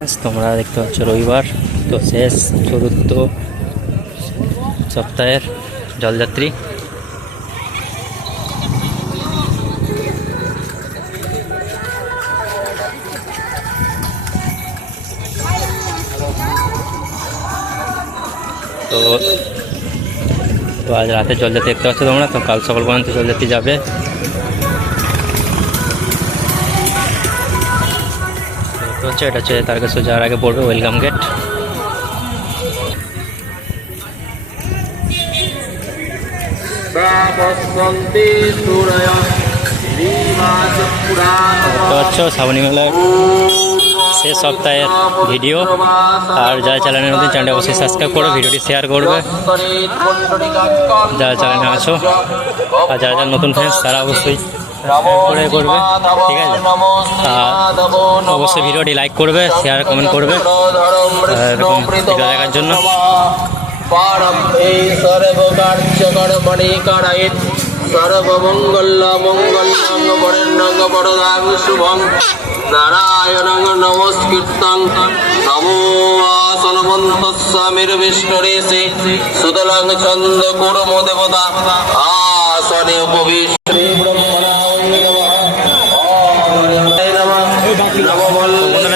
তোমরা দেখতে পাচ্ছ রবিবার তো শেষ চতুর্থ সপ্তাহের জলযাত্রী। তো আজ রাতে জলযাত্রী দেখতে পাচ্ছ তোমরা, তো কাল সকাল পর্যন্ত জলযাত্রী যাবে। এটা হচ্ছে তারকেশ্বর যাওয়ার আগে পড়বে ওয়েলকাম গেট। শ্রাবণী মেলার শেষ সপ্তাহের ভিডিও, আর যারা চ্যানেলের মধ্যে চ্যানেলটি অবশ্যই সাবস্ক্রাইব করবে, ভিডিওটি শেয়ার করবে যারা চ্যানেলে আছো, আর যারা যারা নতুন ফ্রেন্ডস তারা অবশ্যই করবে, ঠিক আছে। আর অবশ্যই ভিডিওটি লাইক করবে, শেয়ার কমেন্ট করবে এরকম ভিডিও দেখার জন্য। নারায়ণং নমস্কৃত্যং নমো আসনবন্তস্বামীর বিষ্ণুরেশে সুতলং ছন্দ কুর্ম দেবতা আসনে উপবিষ্ট।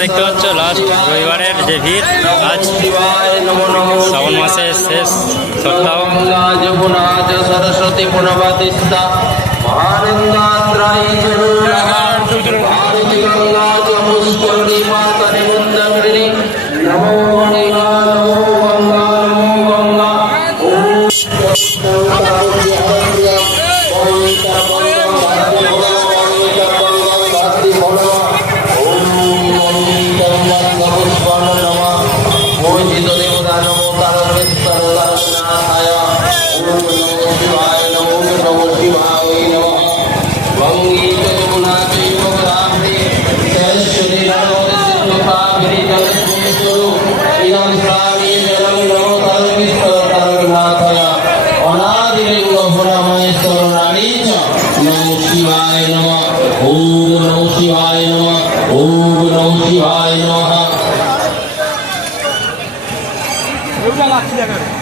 দেখতে পাচ্ছ লাস্ট রবিবারের যে ভিড়, আজ শ্রাবণ মাসের শেষ সপ্তাহ। সরস্বতী পুনবাতিষ্ঠা লাগছে